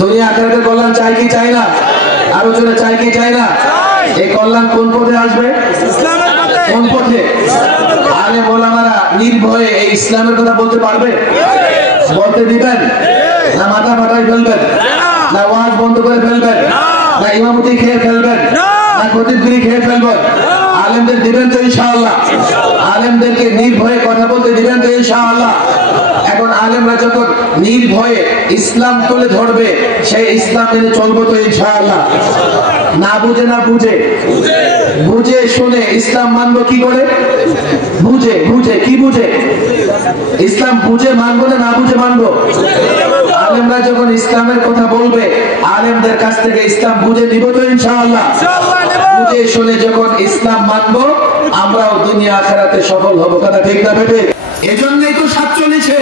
দুনিয়া আখিরাতের কল্যাণ চাই কি চাই না? আরো জোরে চাই কি চাই না? এই কল্যাণ কোন পথে আসবে? ইসলামের পথে। কোন পথে? আলেম ওলামারা নির্ভয়ে এই ইসলামের কথা বলতে পারবে? বলতে দিবেন না মাথা ফাটাই ফেলবেন? না ওয়াজ বন্ধ করে ফেলবেন? না ইমামতি খেয়ে ফেলবেন? না খতিবগিরি খেয়ে ফেলবেন? আলেমদের দিবেন তো ইনশাআল্লাহ? আলেমদেরকে নির্ভয়ে কথা বলতে দিবেন তো ইনশাআল্লাহ? এখন আলেমরা যখন নির্ভয়ে ইসলাম তুলে ধরবে সেই ইসলাম মেনে চলবো তো ইনশাআল্লাহ? না বুঝে না বুঝে বুঝে শুনে ইসলাম মানবো কি করে? বুঝে বুঝে কি বুঝে? ইসলাম বুঝে মানবো না বুঝে মানবো? আলেমরা যখন ইসলামের কথা বলবে আলেমদের কাছ থেকে ইসলাম বুঝে নিব তো ইনশাআল্লাহ? বুঝে শুনে যখন ইসলাম মানবো আমরাও দুনিয়া আখিরাতে সফল হব। কথা ঠিক না বেটে? এজন্যই তো 47-এ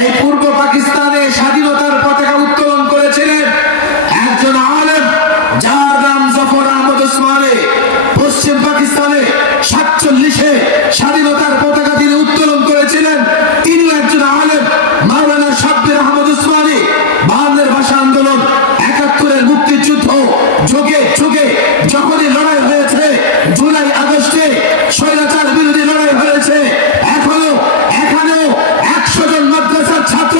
এই পূর্ব পাকিস্তানে স্বাধীনতার পতাকা উত্তোলন করেছিলেন একজন আলেম যার নাম জাফর আহমদ ওসমানী। পশ্চিম পাকিস্তানে 47-এ স্বাধীনতার পতাকা তিনি উত্তোলন করেছিলেন। তিনি একজন আলেম মাওলানা শাব্বির আহমদ ওসমানী। 52-এর ভাষা আন্দোলন, 71-এর মুক্তিযুদ্ধ, যুগে যুগে যখনই লড়াই হয়েছে, জুলাই আগস্টে স্বৈরাচার বিরোধী লড়াই হয়েছে, এখনো 100 জন মাদ্রাসার ছাত্র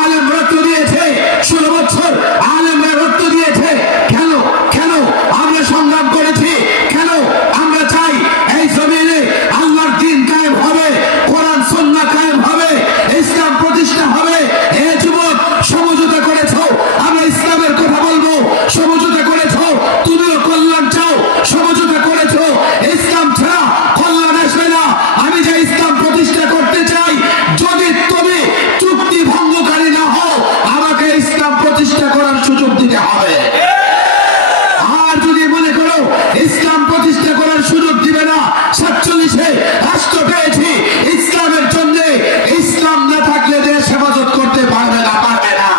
আলেম রক্ত দিয়েছে। 16 বছর আলেমরা রক্ত দিয়েছে। কেন কেন আমরা সংগ্রাম করেছি? কেন আমরা চাই এই জমিনে আল্লাহর দ্বীন কায়েম হবে, কোরআন সুন্নাহ কায়েম হবে, ইসলাম প্রতিষ্ঠা হবে। এই যুবক সমঝোতা করেছো, আমরা ইসলামের কথা বলবো। সমঝোতা করেছো, তুমিও কল্যাণ চাও। সমঝোতা করেছো, ইসলাম ছাড়া কল্যাণ আসবে না। আমি যে ইসলাম প্রতিষ্ঠা করতে চাই, যদি তুমি চুক্তি ভঙ্গকারী না হও আমাকে ইসলাম প্রতিষ্ঠা করার সুযোগ দিতে হবে। আর যদি মনে করো ইসলাম প্রতিষ্ঠা করার সুযোগ দিবে না, 47-এ রাষ্ট্র পেয়েছি ইসলামের জন্য, ইসলাম না থাকলে দেশ হেফাজত করতে পারবে না। পারবে না।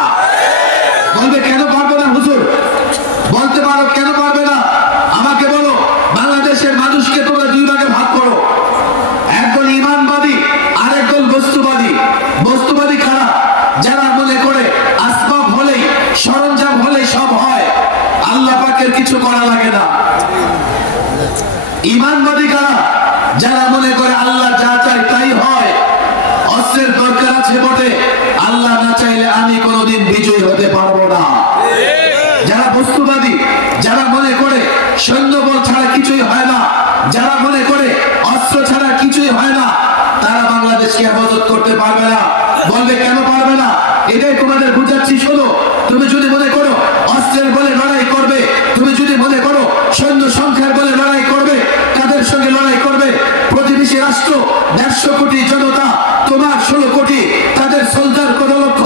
বলবে কেন পারবে না হুজুর? বলতে পারো কেন পারবে না? আমাকে বলো, বাংলাদেশের মানুষকে তোমরা দুই ভাগে ভাগ করো, একদল ঈমানবাদী আর একদল বস্তুবাদী। বস্তুবাদী কারা? যারা মনে করে আসবাব হলেই, সরঞ্জাম হলেই সব হয়, আল্লাহ পাকের কিছু করা লাগে না। ঈমানবাদী কারা? যারা মনে করে আল্লাহ যা চায় তাই হয়, অস্ত্রের দরকার আছে বটে, আল্লাহ না চাইলে আমি কোনোদিন বিজয়ী হতে পারবো না। যারা বস্তুবাদী, যারা মনে করে সৈন্যবল ছাড়া কিছুই হয় না, যারা মনে করে অস্ত্র ছাড়া কিছুই হয় না, তারা বাংলাদেশকে হেফাজত করতে পারবে না। বলবে কেন পারবে না? এটাই তোমাদের বুঝাচ্ছি। শোনো, তুমি যদি মনে করো অস্ত্রের বলে লড়াই করবে, তুমি যদি মনে করো সৈন্য সংখ্যার বলে লড়াই করবে, কাদের সঙ্গে লড়াই করবে? প্রতিবেশী রাষ্ট্র 150 কোটি জনতা, তোমার 16 কোটি, তাদের সোলজার কত লক্ষ,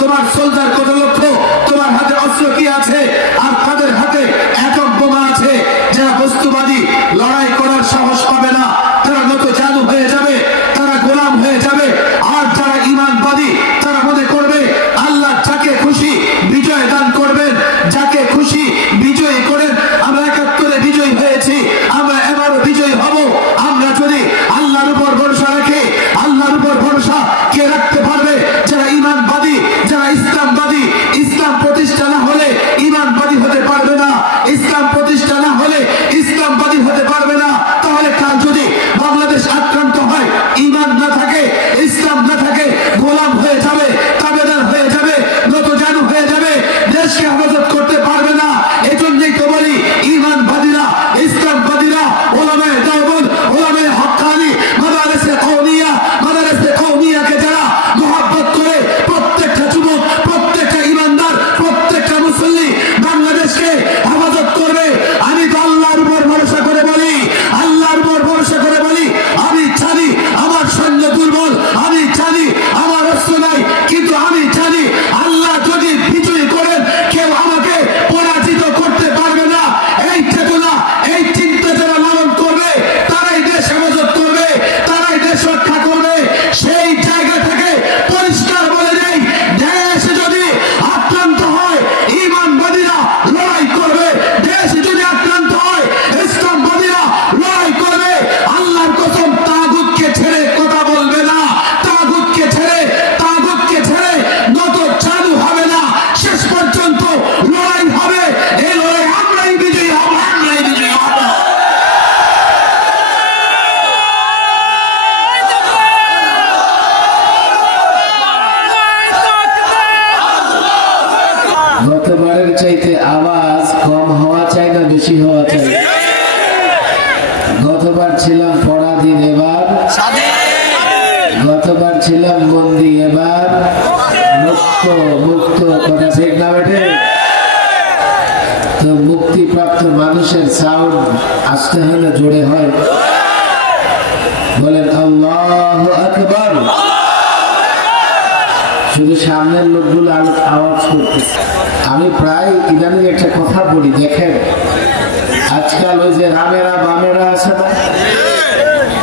তোমার সোলজার কত লক্ষ, তোমার হাতে অস্ত্র কি আছে আর তাদের হাতে একক বোমা আছে। যারা বস্তুবাদী লড়াই করার সাহস পাবে না, তারা নত জানু হয়ে যাবে, তারা গোলাম হয়ে যাবে। আর যারা ঈমানবাদী তারা মনে করবে আল্লাহ যাকে খুশি বিজয় দান করবেন, যাকে খুশি বিজয়ী করেন। আমরা 71-এ বিজয়ী হয়েছি, আমরা এবারও বিজয়ী হব। আমরা যদি আল্লাহর উপর ভরসা রাখি, আল্লাহর উপর ভরসা কে রাখতে পারবে? যারা ঈমানবাদী, যারা ইসলামবাদী। ইসলাম প্রতিষ্ঠা না হলে ঈমানবাদী হতে পারবে না, ইসলাম প্রতিষ্ঠা না হলে ইসলামবাদী চাইতে আওয়াজ কম হওয়া চাই না বেশি হওয়া চাই? গতবার ছিলাম পরাধীন, এবার গতবার ছিলাম বন্দী, এবার মুক্ত। মুক্ত কথা ঠিক না বেঠে? তো মুক্তিপ্রাপ্ত মানুষের সাউন্ড আসতে হলে জোরে হয়। বলেন আল্লাহু আকবার। শুধু সামনের লোকগুলো আওয়াজ করতেছে। আমি প্রায় ইদানিং একটা কথা বলি, দেখেন আজকাল ওই যে রামেরা বামেরা আছে না,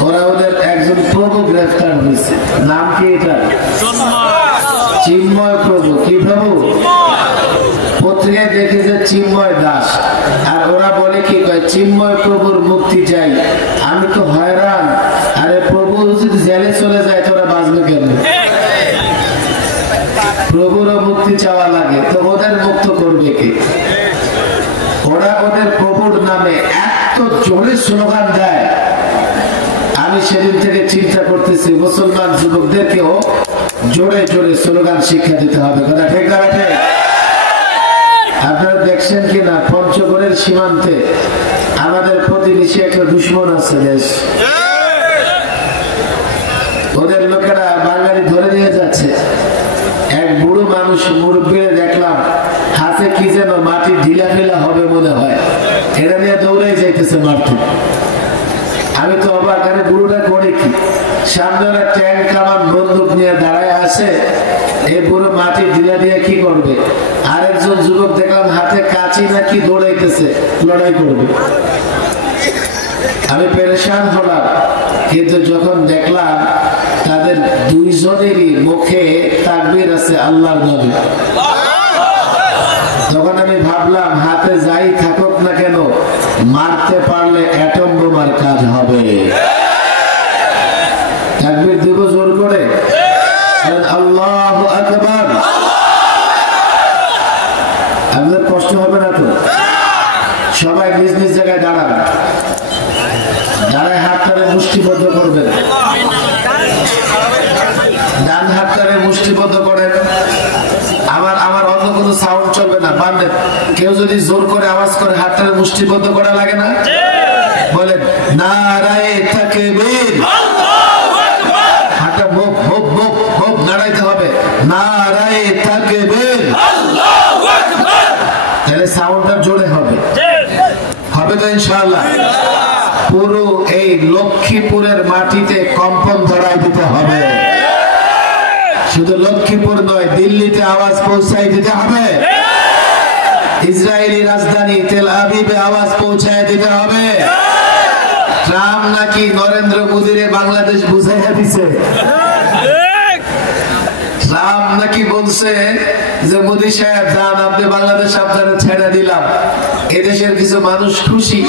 ওরা ওদের একজন প্রভু গ্রেফতার হয়েছে। নাম কি এটা? চিন্ময় প্রভু। কি প্রভু? পত্রিকায় দেখে যে চিন্ময় দাস, আর ওরা বলে কি কয়, চিন্ময় প্রভুর মুক্তি চাই। আমি তো হয়রান, আরে প্রভু যদি জেলে চলে যায় তোরা বাঁচবে কেন? প্রভুরও মুক্তি চাওয়া লাগে, তো ওদের মুক্ত করবে কে? ওরা ওদের প্রভুর নামে এত জোরে স্লোগান দেয়। আমি সেদিন থেকে চিন্তা করতেছি মুসলমান যুবকদেরকেও জোরে জোরে স্লোগান শিক্ষা দিতে হবে। কথা ঠিক না বেঠে? আপনারা দেখছেন কিনা পঞ্চগড়ের সীমান্তে আমাদের প্রতিবেশী একটা দুশ্মন আছে দেশ, ওদের লোকেরা বাঙালি ধরে নিয়ে যাচ্ছে। এক বুড়ো মানুষ মুরব্বী দেখলাম হাতে কি যেন মাটি ঢিলা ফেলা হবে মনে হয়, এটা নিয়ে দৌড়াই যাইতেছে মারতে। আমি তো অবাক, আরে বুড়োটা করে কি? সামনে ওরা ট্যাঙ্ক কামান বন্দুক নিয়ে দাঁড়ায় আছে, এই বুড়ো মাটি ঢিলা দিয়ে কি করবে? আরেকজন যুবক দেখলাম হাতে কাঁচি নাকি দৌড়াইতেছে, লড়াই করবে। আমি পেরেশান হলাম, কিন্তু যখন দেখলাম তাদের দুইজনেরই মুখে তাকবীর আছে আল্লাহর নামে, তখন আমি ভাবলাম হাতে যাই থাকুক না কেন, মারতে পারলে অ্যাটম বোমার কাজ হবে। তাকবীর দিব জোর করে, আল্লাহু আকবার। আপনাদের কষ্ট হবে না তো? সবাই নিজ নিজ জায়গায় দাঁড়ান, দাঁড়ায় হাতটারে মুষ্টিবদ্ধ করবেন, ডান হাতটারে মুষ্টিবদ্ধ করেন। আমার অন্য কোনো সাউন্ড চলবে না, বান্ধব কেউ যদি জোর করে আওয়াজ করে হাতটারে মুষ্টিবদ্ধ করা লাগে না? বলেন নারায়ে তাকবীর, হাতটা মুখ মুখ মুখ মুখ নাড়াইতে হবে, নারায়ে তাকবীর। তাহলে সাউন্ডটা জোরে হবে, হবে তো ইনশাআল্লাহ। পুরো এই লক্ষ্মীপুরের মাটিতে কম্পন ধরাই দিতে হবে। শুধু লক্ষ্মীপুর নয়, দিল্লিতে আওয়াজ পৌঁছাই দিতে হবে, ইসরায়েলি রাজধানী তেল আবিবে আওয়াজ পৌঁছায় দিতে হবে। ট্রাম্প নাকি নরেন্দ্র মোদীরে বাংলাদেশ বুঝাইয়া দিছে। ট্রাম্প নাকি বলছে যে মোদী সাহেব যান, আপনি বাংলাদেশ আপনারা ছেড়ে দিলাম। এদেশের কিছু মানুষ খুশি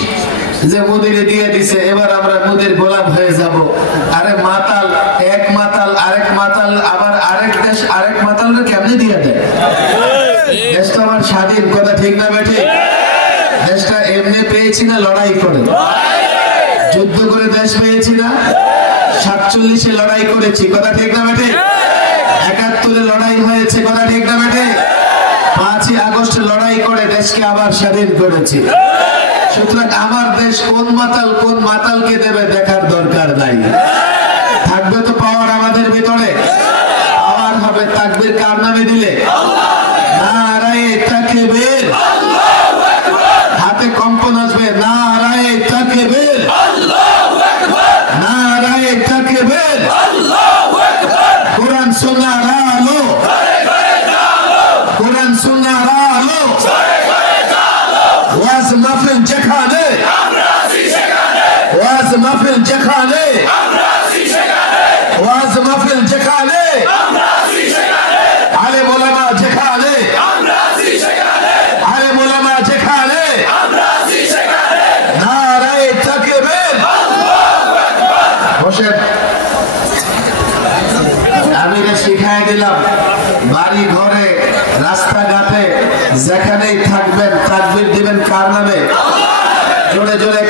যে মোদীরে দিয়ে দিছে, এবার আমরা মোদীর গোলাম হয়ে যাব। আরে মাতাল, এক মাতাল আরেক মাতাল, আবার আরেক দেশ আরেক মাতালকে কেমনে দিয়ে দেয়? দেশ তো আমার স্বাধীন, কথা ঠিক না বেঠে? দেশটা এমনি পেয়েছি না লড়াই করে? যুদ্ধ করে দেশ পেয়েছি না? 47-এ লড়াই করেছি, কথা ঠিক না বেঠে? 71-এ লড়াই হয়েছে, কথা ঠিক না বেঠে? 5ই আগস্টে লড়াই করে দেশকে আবার স্বাধীন করেছি। সুতরাং আমার দেশ কোন মাতালকে দেবে দেখার দরকার নাই। থাকবে তো পাওয়ার আমাদের ভিতরে, পাওয়ার হবে। তাকবীর কার নামে দিলে? নারায়ে তাকবীর। হাতে কম্পন আসবে, নারায়ে তাকবীর, নারায়ে তাকবীর। কোরআন সুন্নাহর আলো, কোরআন সুন্নাহর আলো। ওয়াজ মাহফিল যেখানে, ওয়াজ মাহফিল যেখানে, ওয়াজ মাহফিল যেখানে, আলেম ওলামা যেখানে, আলেম ওলামা যেখানে, নারায়ে তাকবীর। বসেন, আমি শিখাই দিলাম বাড়ি ঘরে রাস্তাঘাটে যেখানেই থাকবেন তাকবীর দিবেন কার নামে? জোরে জোরে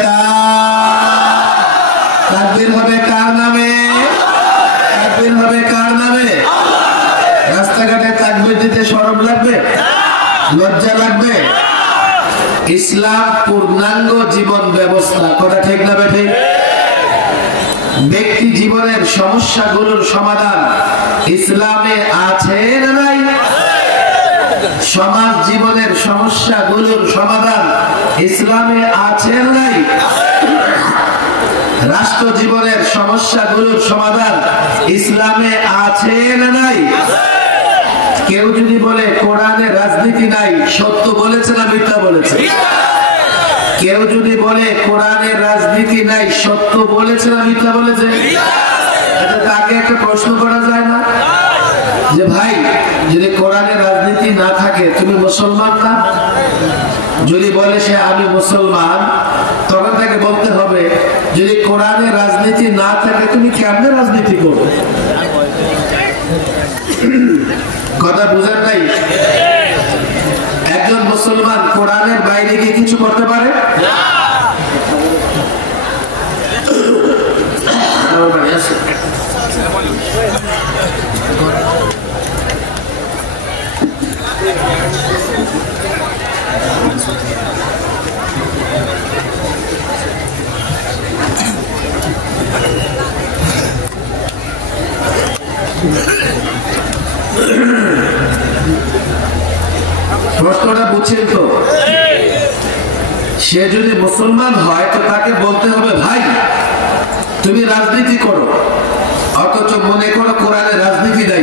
তাকবীর হবে কার নামে? তাকবীর হবে কার নামে? রাস্তাঘাটে তাকবীর দিতে শরম লাগবে? লজ্জা লাগবে? ইসলাম পূর্ণাঙ্গ জীবন ব্যবস্থা, কথা ঠিক না বেঠিক? ব্যক্তি জীবনের সমস্যাগুলোর সমাধান ইসলামে আছে না নাই? সমাজ জীবনের সমস্যাগুলোর সমাধান ইসলামে আছে না নাই? রাষ্ট্র জীবনের সমস্যাগুলোর সমাধান ইসলামে আছে না নাই? কেউ যদি বলে কোরআনে রাজনীতি নাই, সত্য বলেছে না মিথ্যা বলেছে? কেউ যদি বলে কোরআনে রাজনীতি নাই, সত্য বলেছে না মিথ্যা বলেছে? তাকে একটা প্রশ্ন করা যায় না যে ভাই, যদি কোরআনে রাজনীতি না থাকে তুমি মুসলমান না? যদি বলে সে আমি মুসলমান, তখন তাকে বলতে হবে যদি কোরআনে রাজনীতি না থাকে তুমি কেমনে রাজনীতি করো? কথা বুঝেন নাই? একজন মুসলমান কোরআনের বাইরে গিয়ে কিছু করতে পারে? প্রশ্নটা বুঝছেন তো? সে যদি মুসলমান হয় তো তাকে বলতে হবে ভাই তুমি রাজনীতি করো, অথচ মনে করো কোরআনে রাজনীতি নাই,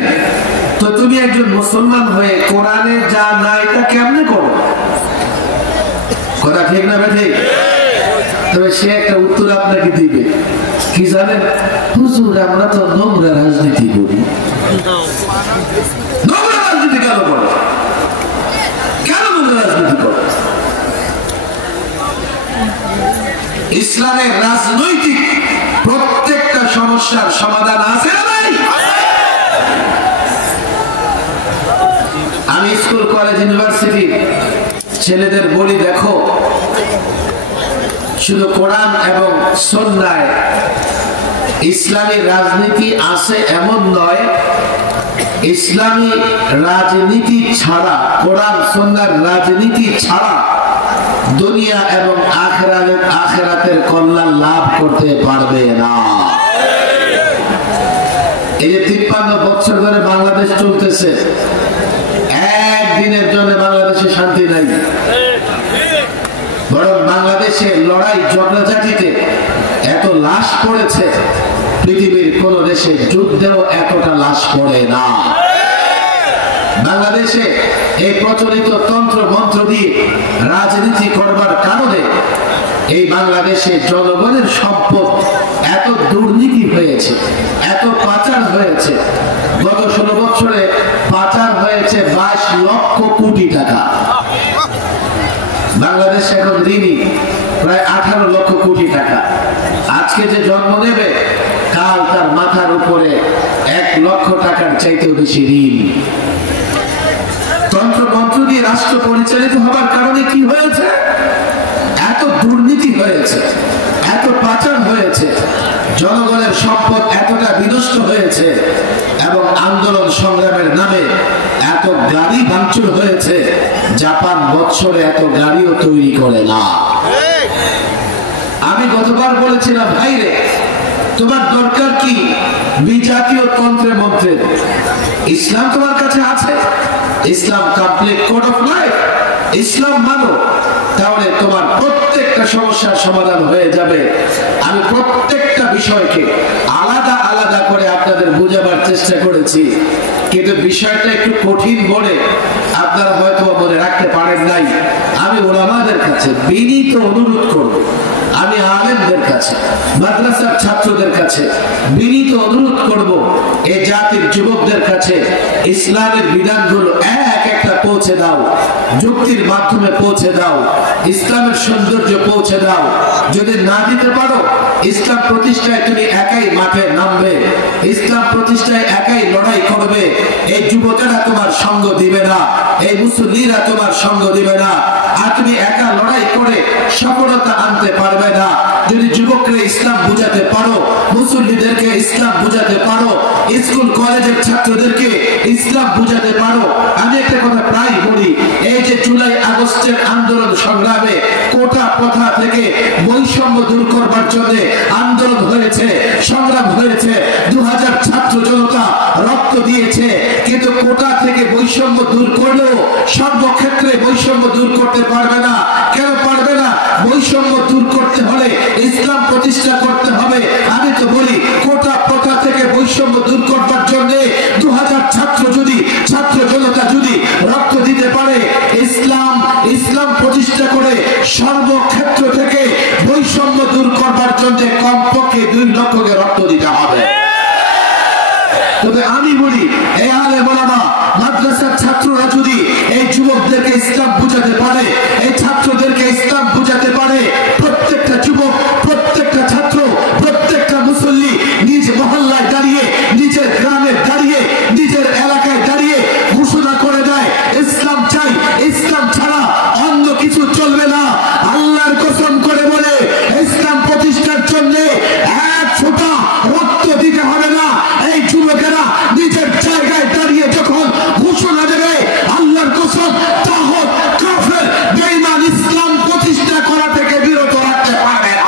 তো তুমি একজন মুসলমান হয়ে কোরআনে যা নাই তা কেমনে করো? কথা ঠিক না বেঠিক? তবে সে একটা উত্তর আপনাকে দিবে, কি জানেন? হুজুর আমরা তো নোংরা রাজনীতি করি। নোংরা রাজনীতি কেন করো? কেন নোংরা রাজনীতি করো? ইসলামের রাজনৈতিক প্রত্যেকটা সমস্যার সমাধান আছে না নাই? আমি স্কুল কলেজ ইউনিভার্সিটি ছেলেদের বলি, দেখো শুধু কোরআন এবং সুন্নাহয় ইসলামী রাজনীতি আছে এমন নয়, ইসলামী রাজনীতি ছাড়া, কোরআন সুন্নাহর রাজনীতি ছাড়া দুনিয়া এবং আখিরাতের কল্যাণ লাভ করতে পারবে না। এই যে 53 বছর ধরে বাংলাদেশ চলতেছে, একদিনের জন্য বাংলাদেশে শান্তি নাই, বরং বাংলাদেশে লড়াই ঝগড়াঝাটিতে এত লাশ পড়েছে, পৃথিবীর কোন দেশে যুদ্ধেও এতটা লাশ পড়ে না। বাংলাদেশে এই প্রচলিত তন্ত্র মন্ত্র দিয়ে রাজনীতি করবার কারণে এই বাংলাদেশে জনগণের সম্পদ এত দুর্নীতি হয়েছে, এত পাচার হয়েছে। গত 16 বছরে পাচার হয়েছে 22 লক্ষ কোটি টাকা। বাংলাদেশ এখন ঋণী প্রায় 18 লক্ষ কোটি টাকা। আজকে যে জন্ম নেবে কাল তার মাথার উপরে 1 লক্ষ টাকার চাইতেও বেশি ঋণ। তন্ত্র মন্ত্র দিয়ে রাষ্ট্র পরিচালিত হবার কারণে কি হয়েছে? এত দুর্নীতি হয়েছে, এত পাচার হয়েছে, জনগণের সম্পদ এতটা বিনষ্ট হয়েছে এবং আন্দোলন সংগ্রামের নামে এত গাড়ি ভাঙচুর হয়েছে, জাপান বছরে এত গাড়িও তৈরি করে না। আমি গতবার বলেছিলাম ভাইরে তোমার দরকার কি বিজাতীয় তন্ত্রে মন্ত্রে? ইসলাম তোমার কাছে আছে, ইসলাম কমপ্লিট কোড অফ লাইফ, ইসলাম মানো, তাহলে তোমার প্রত্যেকটা সমস্যার সমাধান হয়ে যাবে। আমি প্রত্যেকটা বিষয়কে আলাদা আলাদা করে আপনাদের বোঝাবার চেষ্টা করেছি, কিন্তু বিষয়টা একটু কঠিন বলে আপনারা হয়তো মনে রাখতে পারেন নাই। আমি ওলামাদের কাছে বিনীত অনুরোধ করব, আমি আলেমদের কাছে, মাদ্রাসার ছাত্রদের কাছে বিনীত অনুরোধ করব, এই জাতির যুবকদের কাছে ইসলামের বিধানগুলো এক একটা পৌঁছে দাও, যুক্তির মাধ্যমে পৌঁছে দাও, ইসলামের সৌন্দর্য পৌঁছে দাও। যদি না দিতে পারো, ইসলাম প্রতিষ্ঠায় তুমি একাই মাঠে নামবে, ইসলাম প্রতিষ্ঠায় একাই লড়াই করবে। এই যুবকেরা তোমার সঙ্গ দিবে না, এই মুসল্লিরা তোমার সঙ্গ দিবে না, আর তুমি একা লড়াই করে সফলতা আনতে পারবে না। যদি যুবকরা ইসলাম বুঝাতে পারো, মুসল্লিদেরকে ইসলাম বুঝাতে পারো, স্কুল কলেজের ছাত্রদেরকে ইসলাম বুঝাতে পারো। আমি একটা কথা প্রায় বলি, এই যে বৈষম্য দূর করলেও সর্বক্ষেত্রে বৈষম্য দূর করতে পারবে না। কেন পারবে না? বৈষম্য দূর করতে হলে ইসলাম প্রতিষ্ঠা করতে হবে। আমি তো বলি কোটা প্রথা থেকে বৈষম্য দূর করবার জন্য 2000 ছাত্র জনতা যদি রক্ত দিতে পারে, ইসলাম প্রতিষ্ঠা করে সর্বক্ষেত্র থেকে বৈষম্য দূর করবার জন্য কমপক্ষে 2 লক্ষকে রক্ত দিতে হবে। তবে আমি বলি এই আলেম ওলামা মাদ্রাসার ছাত্ররা যদি এই যুবকদেরকে ইসলাম বুঝাতে পারে, এই ছাত্রদেরকে ইসলাম বুঝাতে পারে, প্রত্যেকটা যুবক, প্রত্যেকটা ছাত্র, প্রত্যেকটা মুসল্লি নিজ মহল্লায় দাঁড়িয়ে, নিজের গ্রামে দাঁড়িয়ে, নিজের এলাকায় দাঁড়িয়ে ঘোষণা করে দেয় ইসলাম চাই, ইসলাম ছাড়া অন্য কিছু চলবে না। আল্লাহর কসম করে বলে ইসলাম প্রতিষ্ঠার জন্য 1 ফোঁটা রক্ত দিতে হবে না। এই যুবকেরা নিজের জায়গায় দাঁড়িয়ে যখন ঘোষণা দেবে, আল্লাহর কসম তাগুত, কাফের, বেঈমান ইসলাম প্রতিষ্ঠা করা থেকে বিরত রাখতে পারবে না।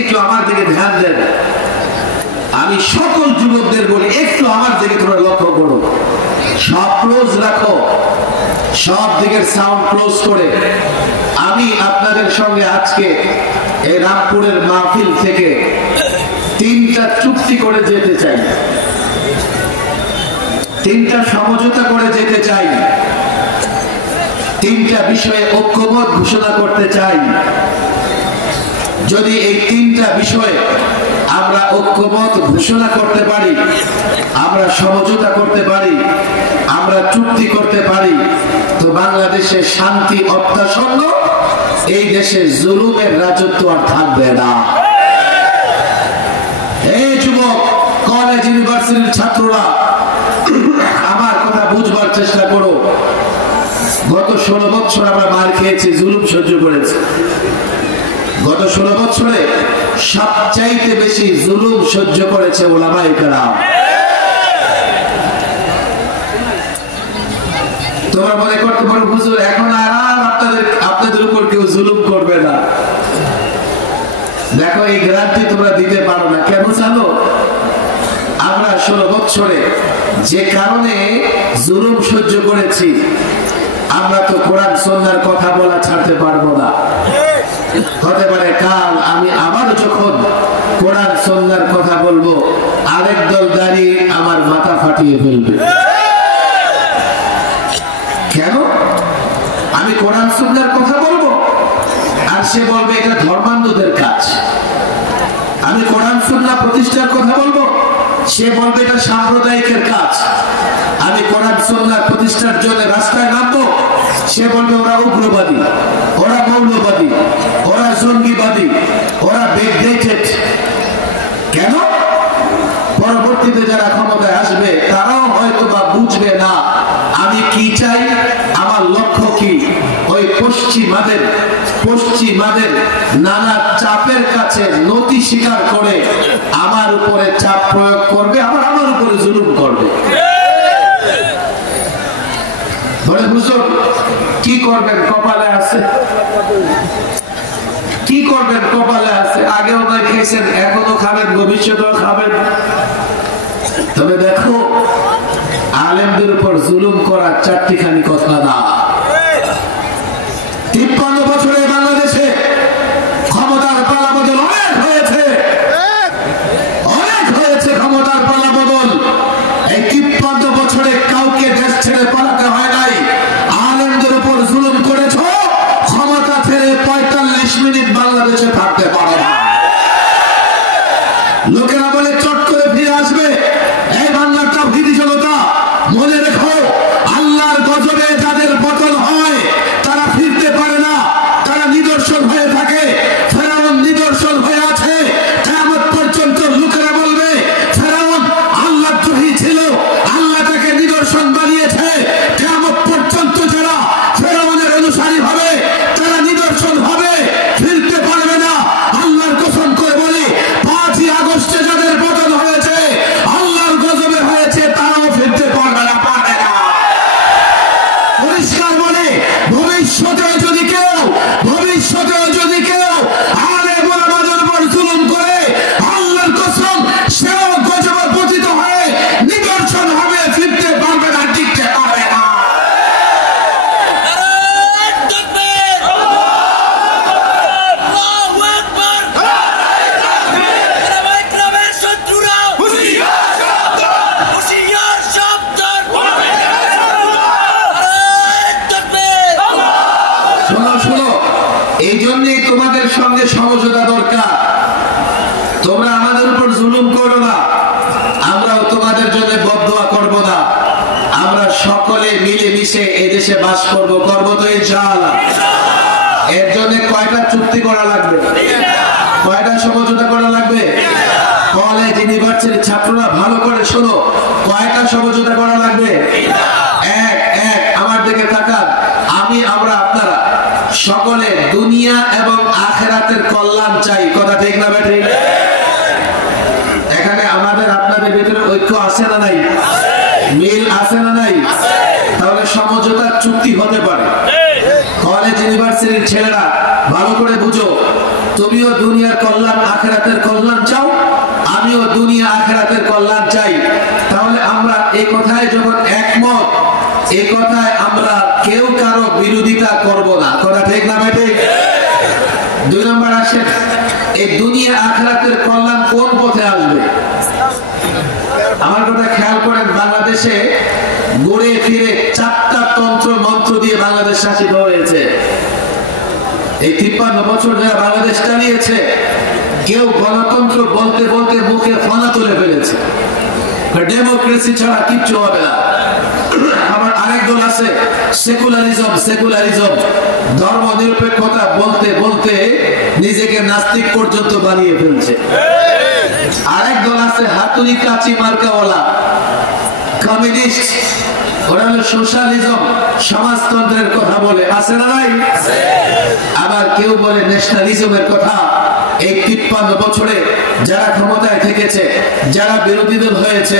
একটু আমার দিকে ধ্যান দেন। আমি সকল যুবকদের বলি একটু আমার দিকে তোমরা লক্ষ্য করো, সব ক্লোজ রাখো, সব দিকের সাউন্ড ক্লোজ করে আমি আপনাদের সঙ্গে আজকে এই রামপুরের মাহফিল থেকে 3টা চুক্তি করে যেতে চাই, 3টা সমঝোতা করে যেতে চাই, 3টা বিষয়ে ঐক্যমত ঘোষণা করতে চাই। যদি এই 3টা বিষয়ে আমরা ঐক্যমত ঘোষণা করতে পারি, আমরা সমঝোতা করতে পারি, আমরা চুক্তি করতে পারি, তো বাংলাদেশে শান্তি অত্যাসন্ন, এই দেশে জুলুমের রাজত্ব আর থাকবে না। এই যুবক, কলেজ, ইউনিভার্সিটির ছাত্ররা আমার কথা বুঝবার চেষ্টা করো। গত 16 বছর আমরা মার খেয়েছি, জুলুম সহ্য করেছি। গত 16 বছরে সবচাইতে বেশি জুলুম সহ্য করেছে উলামায়ে কেরাম। তোমরা মনে করতে পারো হুজুর এখন আর আপনাদের উপর কেউ জুলুম করবে না। দেখো এই গ্যারান্টি তোমরা দিতে পারো না। কেন জানো? আমরা 16 বছরে যে কারণে জুলুম সহ্য করেছি, আমরা তো কোরআন সুন্নাহর কথা বলা ছাড়তে পারবো না। হতে পারে কাল আমি আবার যখন কোরআন সুন্নাহর কথা বলবো, আরেক দল দাঁড়িয়ে আমার মাথা ফাটিয়ে ফেলবে। কেন? আমি কোরআন সুন্নাহর কথা বলবো আর সে বলবে এটা ধর্মান্ধদের কাজ। আমি কোরআন সুন্নাহ প্রতিষ্ঠার কথা বলবো, সে বলবে এটা সাম্প্রদায়িকের কাজ। আমি কোরআন সুন্নাহ প্রতিষ্ঠার জন্য রাস্তায় নামবো, সে বলবে ওরা উগ্রবাদী, ওরা মৌলবাদী, ওরা জঙ্গিবাদী, ওরা ব্যাকডেটেড। কেন? পরবর্তীতে যারা ক্ষমতায় আসবে তারাও হয়তো বা বুঝবে না আমি কি চাই, আমার লক্ষ্য কি। ওই পশ্চিমাদের নানা চাপের কাছে নতি স্বীকার করে আমার উপরে চাপ প্রয়োগ করবে, আমার উপরে জুলুম করবে। বলে হুজুর কি করবেন? কপালে আছে। কি করবেন? কপালে আছে। আগেও না খেয়েছেন, এখনো খাবেন, ভবিষ্যতেও খাবেন। তবে দেখো, আলেমদের উপর জুলুম করা 4টিখানি কথা না। 53 বছরে বাংলাদেশে ক্ষমতার পালাবদল অনেক হয়েছে, ক্ষমতার পালাবদল। এই 53 বছরে কাউকে দেশ ছেড়ে পালাতে হয় নাই। আলেমদের উপর জুলুম করেছ, ক্ষমতা ছেড়ে 45 মিনিট বাংলাদেশে থাকতে পারে না। লোকেরা বলে চট করে ফিরে আসবে। এই বাংলার তাওহীদি জনতা, মনে রেখো, আল্লাহর গজবে যাদের এই জন্যই তোমাদের সঙ্গে সমঝোতা দরকার। তোমরা আমাদের উপর জুলুম করো না, আমরাও তোমাদের জন্য বদদোয়া করব না। আমরা সকলে মিলেমিশে এদেশে বাস করব, করব তো ইনশাআল্লাহ। এর জন্য কয়টা চুক্তি করা লাগবে, কয়টা সমঝোতা করা লাগবে? কলেজ ইউনিভার্সিটির ছাত্ররা ভালো করে শোনো, কয়টা সমঝোতা করা লাগবে? এক এক। আমার দিকে তাকান। আমরা আপনারা সকলে দুনিয়া এবং আখিরাতের কল্যাণ চাই, কথা ঠিক না বেঠিক? এখানে আমাদের আপনাদের ভিতরে ঐক্য আছে না নাই? মিল আছে না নাই? তাহলে সমঝোতার চুক্তি হতে পারে। কলেজ ইউনিভার্সিটির ছেলেরা ভালো করে বুঝো, তুমিও দুনিয়ার কল্যাণ আখিরাতের কল্যাণ চাও, আমিও দুনিয়া আখিরাতের কল্যাণ চাই। তাহলে আমরা এই কথায় যখন একমত, এই কথায় আমরা কেউ কারো বিরোধিতা করব না, কথা ঠিক না বেঠিক? 2 নম্বর আসে, এই দুনিয়া আখিরাতের কল্যাণ কোন পথে আসবে? আমার কথা খেয়াল করেন, বাংলাদেশে ঘুরে ফিরে 4টা তন্ত্র মন্ত্র দিয়ে বাংলাদেশ শাসিত হয়েছে। এই 53 বছর যারা বাংলাদেশ চালিয়েছে, কেউ গণতন্ত্র বলতে বলতে মুখে ফনা তুলে ফেলেছে, ডেমোক্রেসি ছাড়া কিচ্ছু হবে না। আমার আরেক দল আছে সেকুলারিজম, সেকুলারিজম, ধর্ম নিরপেক্ষতা বলতে বলতে নিজেকে নাস্তিক পর্যন্ত বানিয়ে ফেলছে। আরেক দল আছে হাতুড়ি কাচি মার্কাওয়ালা, কমিউনিস্ট, ওরা হলো সোশ্যালিজম, সমাজতন্ত্রের কথা বলে, আছে না নাই? আবার কেউ বলে ন্যাশনালিজমের কথা। এই 53 বছরে যারা ক্ষমতায় থেকেছে, যারা বিরোধী দল হয়েছে,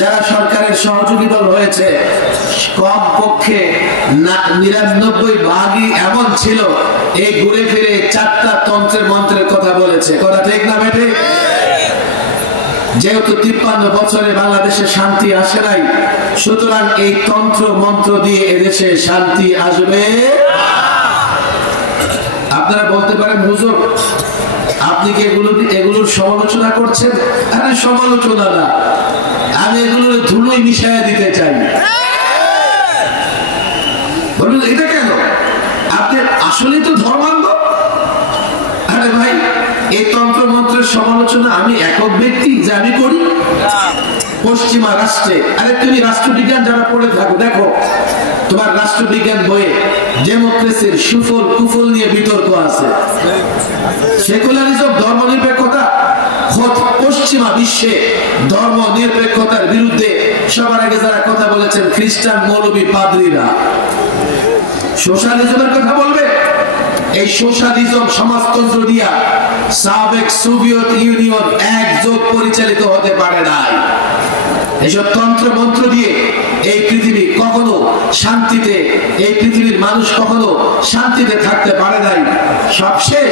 যারা সরকারের সহযোগী দল হয়েছে, কম পক্ষে 99 ভাগই এমন ছিল এই ঘুরে ফিরে 4টা তন্ত্রের মন্ত্রের কথা বলেছে, কথা ঠিক না বেঠিক? যেহেতু 53 বছরে বাংলাদেশে শান্তি আসে নাই, সুতরাং এই তন্ত্র মন্ত্র দিয়ে এদেশে শান্তি আসবে। আপনারা বলতে পারেন, হুজুর আপনি কি এগুলোর সমালোচনা করছেন? আরে সমালোচনা না, আমি এগুলোর ধুলোই মিশাইয়া দিতে চাই। বলুন এটা কেন? আপনি আসলে তো ধর্মান্ধ। আরে ভাই, এই তন্ত্র মন্ত্রের সমালোচনা আমি একক ব্যক্তি যে আমি করি? পশ্চিমা রাষ্ট্রে, আরে তুমি রাষ্ট্রবিজ্ঞান যারা পড়ে থাকো, দেখো তোমার রাষ্ট্রবিজ্ঞান বইয়ে ডেমোক্রেসির সুফল কুফল নিয়ে বিতর্ক আছে। সেকুলারিজম, ধর্ম নিরপেক্ষতা, পশ্চিমা বিশ্বে ধর্ম নিরপেক্ষতার বিরুদ্ধে সবার আগে যারা কথা বলেছেন খ্রিস্টান মৌলবী পাদ্রীরা। সোশ্যালিজমের কথা বলবে, এই সোশ্যালিজম সমাজতন্ত্র দিয়া সাবেক সোভিয়েত ইউনিয়ন একযোগ পরিচালিত হতে পারে নাই। এসব তন্ত্র মন্ত্র দিয়ে এই পৃথিবী কখনো শান্তিতে, এই পৃথিবীর মানুষ কখনো শান্তিতে থাকতে পারে নাই। সব শেষ।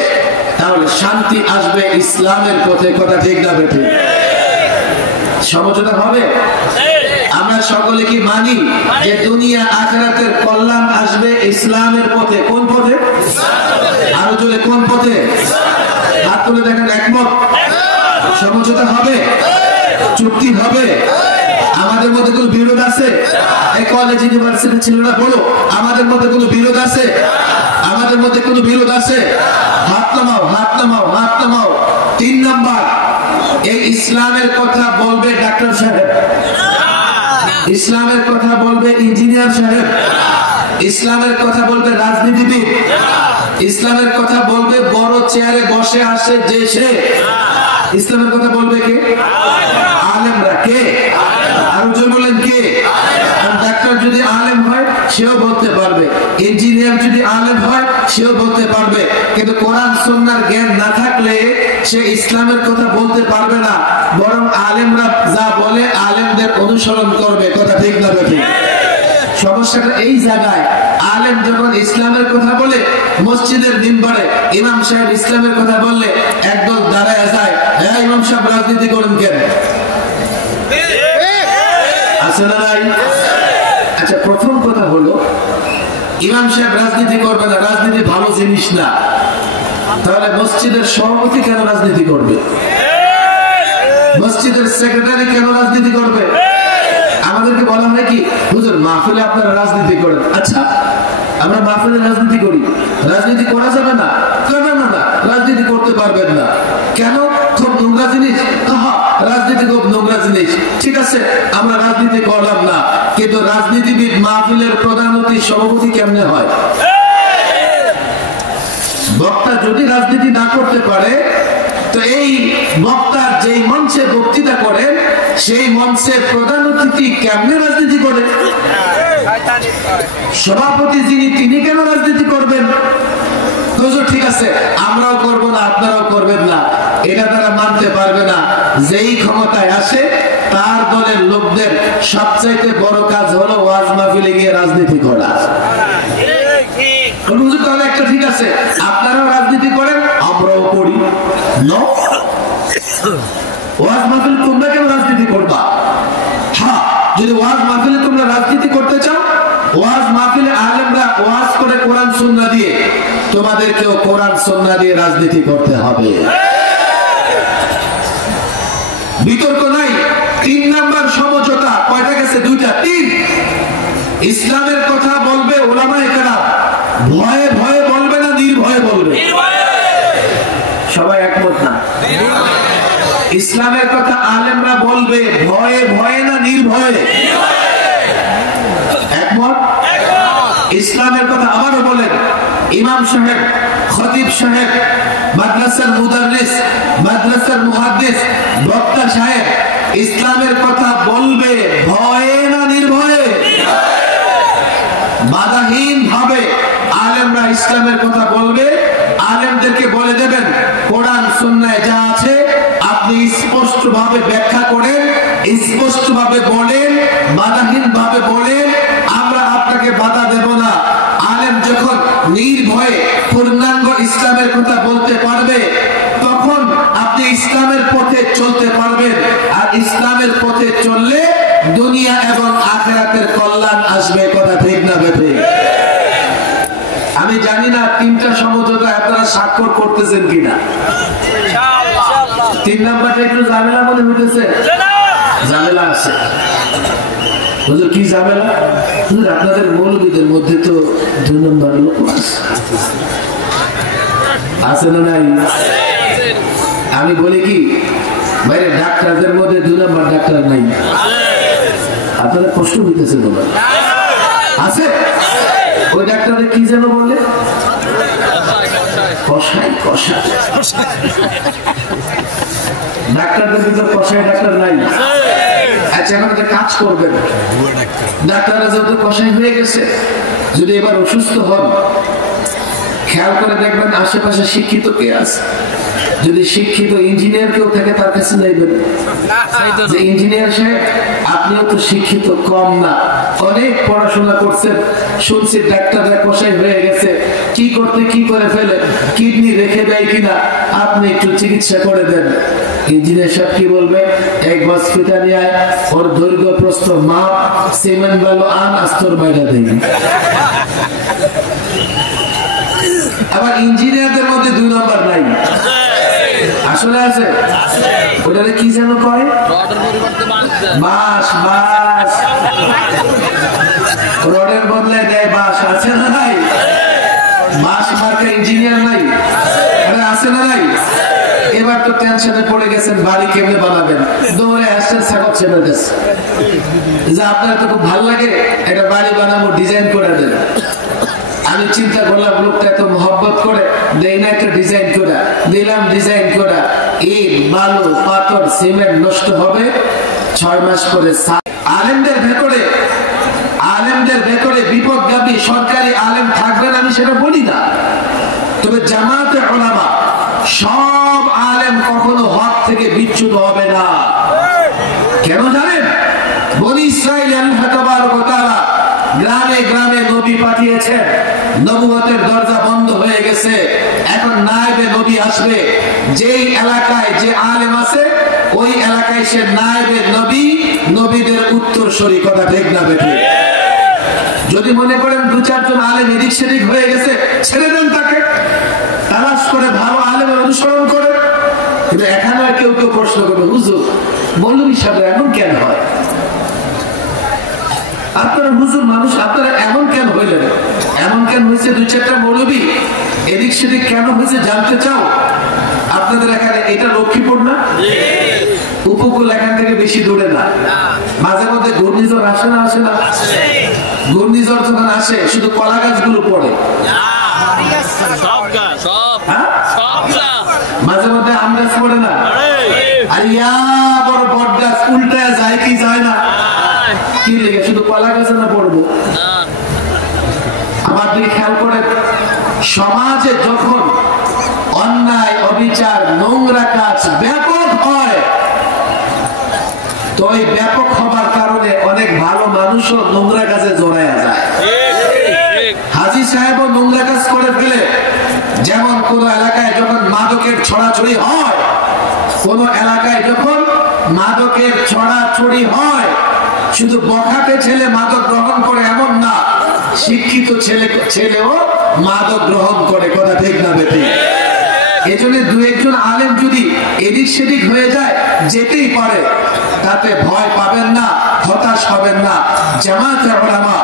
তাহলে শান্তি আসবে ইসলামের পথে, কথা ঠিক না বেঠিক? সমঝোতা হবে? আমরা সকলে কি মানি যে দুনিয়া আখিরাতের কল্যাণ আসবে ইসলামের পথে? কোন পথে? আরো জোরে, কোন পথে? হাত তুলে দেখেন, একমত? সমঝোতা হবে? চুক্তি হবে? আমাদের মধ্যে কোনো বিরোধ আছে? এই কলেজ ইউনিভার্সিটি ছিল না, বলো আমাদের মধ্যে কোনো বিরোধ আছে? আমাদের মধ্যে কোনো বিরোধ আছে? হাত নামাও, হাত নামাও, হাত নামাও। 3 নাম্বার, এই ইসলামের কথা বলবে ডাক্তার সাহেব, ইসলামের কথা বলবে ইঞ্জিনিয়ার সাহেব, ইসলামের কথা বলবে রাজনীতিবিদ, ইসলামের কথা বলবে বড় চেয়ারে বসে আসে যে সে। ইসলামের কথা বলবে কে? আলেমরা। কে? আরো জোরে বলেন, কে? ডাক্তার যদি আলেম হয় সেও বলতে পারবে, ইঞ্জিনিয়ার যদি আলেম হয় সেও বলতে পারবে, কিন্তু কোরআন সুন্নাহর জ্ঞান না থাকলে সে ইসলামের কথা বলতে পারবে না। বরং আলেমরা যা বলে আলেমদের অনুসরণ করবে, কথা ঠিক না বেঠিক? সমস্যাটা এই জায়গায়, আলেম যখন ইসলামের কথা বলে মসজিদের মিম্বরে ইমাম সাহেব ইসলামের কথা বললে একদল দাঁড়ায় যায়, হ্যাঁ ইমাম সাহেব রাজনীতি করেন কেন? আছে না নাই? আচ্ছা, প্রথম কথা হলো ইমাম সাহেব রাজনীতি করবে না, রাজনীতি ভালো জিনিস না। তাহলে মসজিদের সভাপতি কেন রাজনীতি করবে? মসজিদের সেক্রেটারি কেন রাজনীতি করবে? আমাদেরকে বলা হয় কি, হুজুর মাহফিলে আপনারা রাজনীতি করেন। আচ্ছা, আমরা মাহফিলে রাজনীতি করি, রাজনীতি করা যাবে না? না, রাজনীতি করতে পারবেন না। কেন? খুব নোংরা জিনিস। রাজনীতি খুব নোংরা জিনিস, ঠিক আছে, আমরা রাজনীতি করলাম না, কিন্তু রাজনীতিবিদ মাহফিলের প্রধান অতিথি সভাপতি কেমনে হয়? বক্তা যদি রাজনীতি না করতে পারে, তো এই বক্তার যেই মঞ্চে বক্তৃতা করেন সেই মঞ্চের প্রধান অতিথি কেমনে রাজনীতি করে? সভাপতি যিনি, তিনি কেন রাজনীতি করবেন? ঠিক আছে, আমরাও করব না, আপনারাও করবেন না, এটা তারা মানতে পারবে না। যেই ক্ষমতায় আসে তার দলের লোকদের সবচাইতে বড় কাজ হলো ওয়াজ মাহফিলে গিয়ে রাজনীতি করা। তাহলে একটা ঠিক আছে, আপনারাও রাজনীতি করেন, আমরাও করি। ওয়াজ মাহফিল তোমরা কেন রাজনীতি করবা? হ্যাঁ, যদি ওয়াজ মাহফিলে তোমরা রাজনীতি করতে চাও, ওয়াজ মাহফিলে আলেমরা ওয়াজ করে কোরআন সুন্নাহ দিয়ে, তোমাদেরকেও কোরআন সুন্নাহ দিয়ে রাজনীতি করতে হবে। বিতর্ক নাই। 3 নাম্বার সমঝোতা কয়টা গেছে? 2টা। 3, ইসলামের কথা বলবে উলামায়ে কেরাম, ভয়ে ভয়ে বলবে না নির্ভয়ে বলবে? সবাই একমত না? ইসলামের কথা আলেমরা বলবে ভয়ে ভয়ে না নির্ভয়ে? একমত? ইসলামের কথা আবারও বলেন, ইমাম সাহেব, খতিব সাহেব, মাদ্রাসার মুদাররিস, মাদ্রাসার মুহাদ্দিস, বক্তা সাহেব ইসলামের কথা বলবে ভয়ে না নির্ভয়ে? বাধাহীন ভাবে আলেমরা ইসলামের কথা বলবে। আলেমদেরকে বলে দেবেন কোরআন সুন্নাহয় যা আছে আপনি স্পষ্ট ভাবে ব্যাখ্যা করেন, স্পষ্ট ভাবে বলেন, বাধাহীন ভাবে বলেন, আমরা আপনাকে বাধা দেব না। আলেম যখন নির্ভয়ে পূর্ণাঙ্গ ইসলামের কথা বলতে পারবে, তখন আপনি ইসলামের পথে চলতে পারবেন। আর ইসলামের পথে চললে দুনিয়া এবং আখিরাতের কল্যাণ আসবে। কথা ঠিক না বেঠিক? আমি জানি না 3টা সমঝোতা আপনারা স্বাক্ষর করতেছেন কিনা। 3 নাম্বারটা একটু ঝামেলা মনে হইতেছে। ঝামেলা আছে। হুজুর কি ঝামেলা? হুজুর আপনাদের মৌলবীদের মধ্যে তো 2 নম্বর লোক আছে না নাই? আমি বলি কি বাইরে ডাক্তারদের মধ্যে 2 নম্বর ডাক্তার নাই? আপনাদের কষ্ট হইতেছে বলে আছে? ওই ডাক্তারদের কি যেন বলে? কষাই। কষাই ডাক্তারদের ভিতর কষাই ডাক্তার নাই? আচ্ছা, এখন একটা কাজ করবেন, ডাক্তাররা যেহেতু কষাই হয়ে গেছে, যদি এবার অসুস্থ হন, খেয়াল করে দেখবেন আশেপাশে শিক্ষিত কে আছে। যদি শিক্ষিত ইঞ্জিনিয়ার কেউ থাকে তার কাছে যাইবেন যে ইঞ্জিনিয়ার সাহেব আপনিও তো শিক্ষিত কম না, অনেক পড়াশোনা করছেন, শুনছি ডাক্তাররা কষাই হয়ে গেছে, কি করতে কি করে ফেলে, কিডনি রেখে দেয় কিনা, আপনি একটু চিকিৎসা করে দেন। ইঞ্জিনিয়ার সাহেব কি বলবে? এক বস ফিতা নিয়ে আয়, ওর দৈর্ঘ্য প্রস্থ মাপ, সিমেন্ট বালু আন, আস্তর বাইরা দেয়। আবার ইঞ্জিনিয়ারদের মধ্যে 2 নম্বর নাই? আসলে আছে। ওটারে কি যেন কয়? বাঁশ। বাঁশ রডের বদলে দেয় বাঁশ। আছে না নাই? বাঁশ মার্কা ইঞ্জিনিয়ার নাই? আছে না নাই? এবার তো টেনশনে পড়ে গেছেন, বাড়ি কেমনে বানাবেন, দৌড়ে আসছেন ছাগল ছেড়ে দিচ্ছে যে আপনার তো খুব ভালো লাগে, একটা বাড়ি বানাবো, ডিজাইন করে দেন। আমি চিন্তা করলাম লোকটা এত মহব্বত করে, দেই না একটা ডিজাইন করে দিলাম। ডিজাইন করা ইট, বালু, পাথর, সিমেন্ট নষ্ট হবে 6 মাস পরে। আলেমদের ভেতরে বিপদগামী সরকারি আলেম থাকবেন, আমি সেটা বলি না, তবে জামাতে উলামা সব আলেম কখনো হক থেকে বিচ্যুত হবে না। কেন জানেন? বনি ইসরাইল আল্লাহ তাবারক ওয়া তাআলা গ্রামে গ্রামে নবী পাঠিয়েছেন, নবুয়তের দরজা বন্ধ হয়ে গেছে, এখন নায়েবে নবী আসবে। যেই এলাকায় যে আলেম আছে ওই এলাকায় সে নায়েবে নবী, নবীদের উত্তরসূরি। কথা ঠিক না বেঠিক? যদি মনে করেন 2-4 জন আলেম এদিক সেদিক হয়ে গেছে, ছেড়ে দেন তাকে, তালাশ করে ভালো আলেমের অনুসরণ করে। কিন্তু এখানে কেউ কেউ প্রশ্ন করবে, হুজুর মৌলভী সাহেব এমন কেন হয়? আপনারা হুজুর মানুষ, আপনারা এমন কেন হইলেন? এমন কেন হয়েছে? দুই চারটা মৌলবী এদিক সেদিক কেন হয়েছে জানতে চাও? আপনাদের এখানে এটা লক্ষ্মীপুর না? উপকূল এখান থেকে বেশি দূরে না। মাঝে মধ্যে ঘূর্ণিঝড় আসে না? আসে না? ঘূর্ণিঝড় যখন আসে শুধু কলা গাছগুলো পড়ে, মাঝে মধ্যে আম গাছ পড়ে না? আর বড় বট গাছ উল্টায় যায় কি যায় না? কি লেগে শুধু কলা গাছে না পড়বো? আমার দিকে খেয়াল করে, সমাজে যখন অন্যায়, অবিচার, নোংরা কাজ ব্যাপক হয়, তো ওই ব্যাপক হবার কারণে অনেক ভালো মানুষও নোংরা কাজে জড়ায়া যায়। হাজী সাহেবও নোংরা কাজ করে ফেলে। যেমন কোন এলাকায় যখন মাদকের ছড়াছড়ি হয়, কোন এলাকায় যখন মাদকের ছড়াছড়ি হয়, শুধু বখাটে ছেলে মাদক গ্রহণ করে এমন না, শিক্ষিত ছেলেও মাদক গ্রহণ করে। কথা ঠিক না বেঠিক? এজন্য দু একজন আলেম যদি এদিক সেদিক হয়ে যায়, যেতেই পারে, তাতে ভয় পাবেন না, হতাশ হবেন না। জামাতে উলামা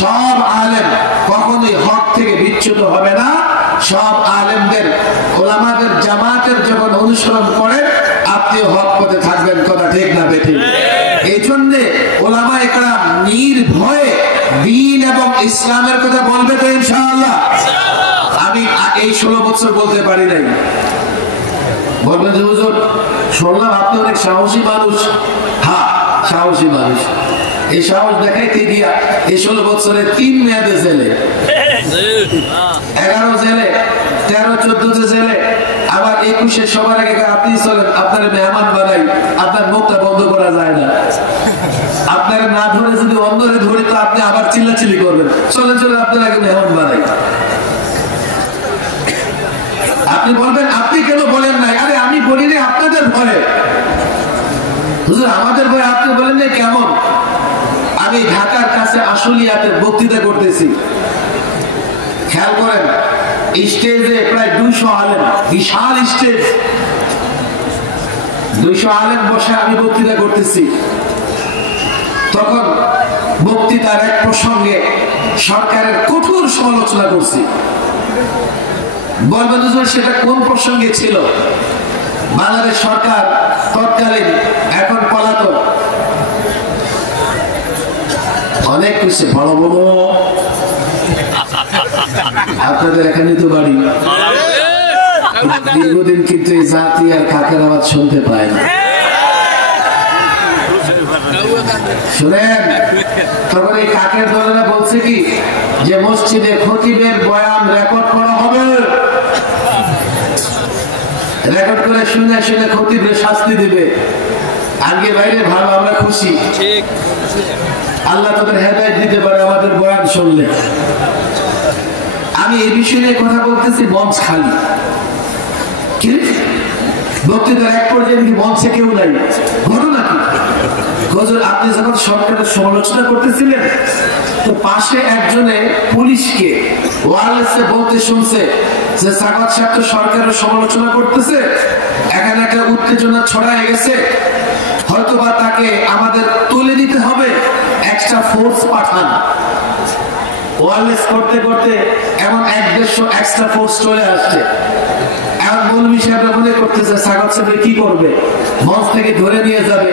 সব আলেম কখনোই হক থেকে বিচ্যুত হবে না। সব আলেমদের, উলামাদের জামাতের যখন অনুসরণ করেন, আপনিও হক পথে থাকবেন। কথা ঠিক না বেঠিক? এই জন্য উলামা ইকরাম নির্ভয়ে দ্বীন এবং ইসলামের কথা বলবে তো ইনশাআল্লাহ? আমি এই 16 বছর বলতে পারি নাই। বলবেন যে হুজুর শুনলাম আপনি অনেক সাহসী মানুষ। হ্যাঁ, সাহসী মানুষ। এই সাহস দেখাইতে গিয়া এই 16 বছরে 3 মেয়াদে জেলে, 11 জেলে, 13, 14 জেলে, আবার 21-এ সবার আগে আপনি চলেন, আপনার মেহমান বানাই, আপনার মুখটা বন্ধ করা যায় না। আপনার না ধরে যদি অন্যরে ধরি তো আপনি আবার চিল্লাচিল্লি করবেন, চলে চলে আপনার আগে মেহমান বানাই। আপনি বলবেন আপনি কেন বলেন নাই? আরে আমি বলিনি আপনাদের ভয়ে। হুজুর আমাদের ভয়ে আপনি বলেন নাই কেমন? আমি ঢাকার কাছে আশুলিয়াতে বক্তৃতা করতেছি, খেয়াল করেন, স্টেজে প্রায় 200 আলেম, বিশাল স্টেজ, 200 আলেম বসে আমি বক্তৃতা করতেছি। তখন বক্তৃতার এক প্রসঙ্গে সরকারের কঠোর সমালোচনা করছি। বলবেন সেটা কোন প্রসঙ্গে ছিল? বাংলাদেশ সরকার তৎকালীন, এখন পলাতক, অনেক কিছু বড় বড়, আপনাদের এখানে তো বাড়ি, দীর্ঘদিন কিন্তু এই জাতি আর কাকের আওয়াজ শুনতে পায় না। শুনেন, তখন এই কাকের দলেরা বলছে কি যে মসজিদে খতিবের বয়ান রেকর্ড করা হবে, রেকর্ড করে শুনে শুনে খতিবের শাস্তি দিবে। আগে বাইরে ভালো, আমরা খুশি। আল্লাহ তাদের হেদায়েত দিতে পারে আমাদের বয়ান শুনলে। আমি এই বিষয় নিয়ে কথা বলতেছি, মঞ্চ খালি। কি বক্তৃতার এক পর্যায়ে মঞ্চে কেউ নাই। ঘটনা কি? হুজুর আপনি যখন সরকারের সমালোচনা করতেছিলেন, তো পাশে একজনে পুলিশকে ওয়্যারলেসে বলতে শুনছে যে সাকাত সাহেব তো সরকারের সমালোচনা করতেছে, এখানে একটা উত্তেজনা ছড়ায় গেছে, হয়তোবা তাকে আমাদের তুলে দিতে হবে, এক্সট্রা ফোর্স পাঠান। ওয়্যারলেস করতে করতে এমন 1-150 এক্সট্রা ফোর্স চলে আসছে। এখন মৌলভী সাহেবরা মনে করতেছে সাকাত সাহেব কি করবে, মঞ্চ থেকে ধরে নিয়ে যাবে,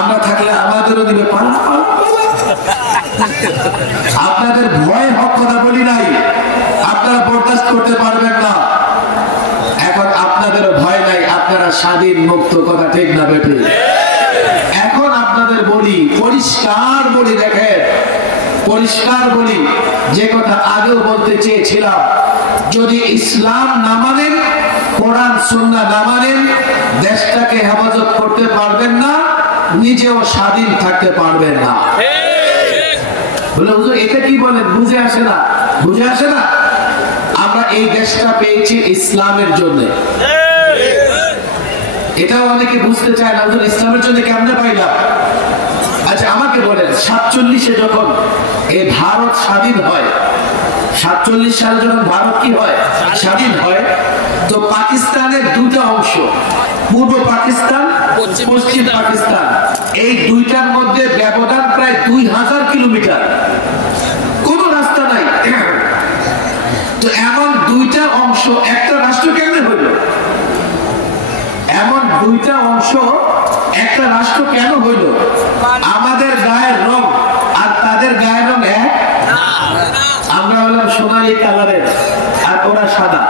আমরা থাকলে আমাদেরও দিবে পালা পালা পালা। আপনাদের ভয় হক কথা বলি নাই, আপনারা বরদাস্ত করতে পারবেন না। এখন আপনাদেরও ভয় নাই, আপনারা স্বাধীন মুক্ত। কথা ঠিক না বেঠিক? এখন আপনাদের বলি, পরিষ্কার বলি, দেখেন পরিষ্কার বলি, যে কথা আগেও বলতে চেয়েছিলাম, যদি ইসলাম না মানেন, কোরআন সুন্নাহ না মানেন, দেশটাকে হেফাজত করতে পারবেন না, নিজেও স্বাধীন থাকতে পারবেন না। বলে হুজুর এটা কি বলেন? বুঝে আসে না, বুঝে আসে না। আমরা এই দেশটা পেয়েছি ইসলামের জন্য, এটাও অনেকে বুঝতে চায় না। হুজুর ইসলামের জন্য কেমনে পাইলাম? আচ্ছা আমাকে বলেন, 47-এ যখন এই ভারত স্বাধীন হয়, 47 সালে যখন ভারত কি হয়? স্বাধীন হয়, তো পাকিস্তানের দুটো অংশ, পূর্ব পাকিস্তান, পশ্চিম পাকিস্তান, এই দুইটার মধ্যে ব্যবধান প্রায় 2000 কিলোমিটার, কোন রাস্তা নাই। তো এমন দুইটা অংশ একটা রাষ্ট্র কেমনে হইল? এমন দুইটা অংশ একটা রাষ্ট্র কেন হইল? আমাদের গায়ের রং আর তাদের গায়ের রং এক। আমরা হলাম সোনালী কালারের আর ওরা সাদা।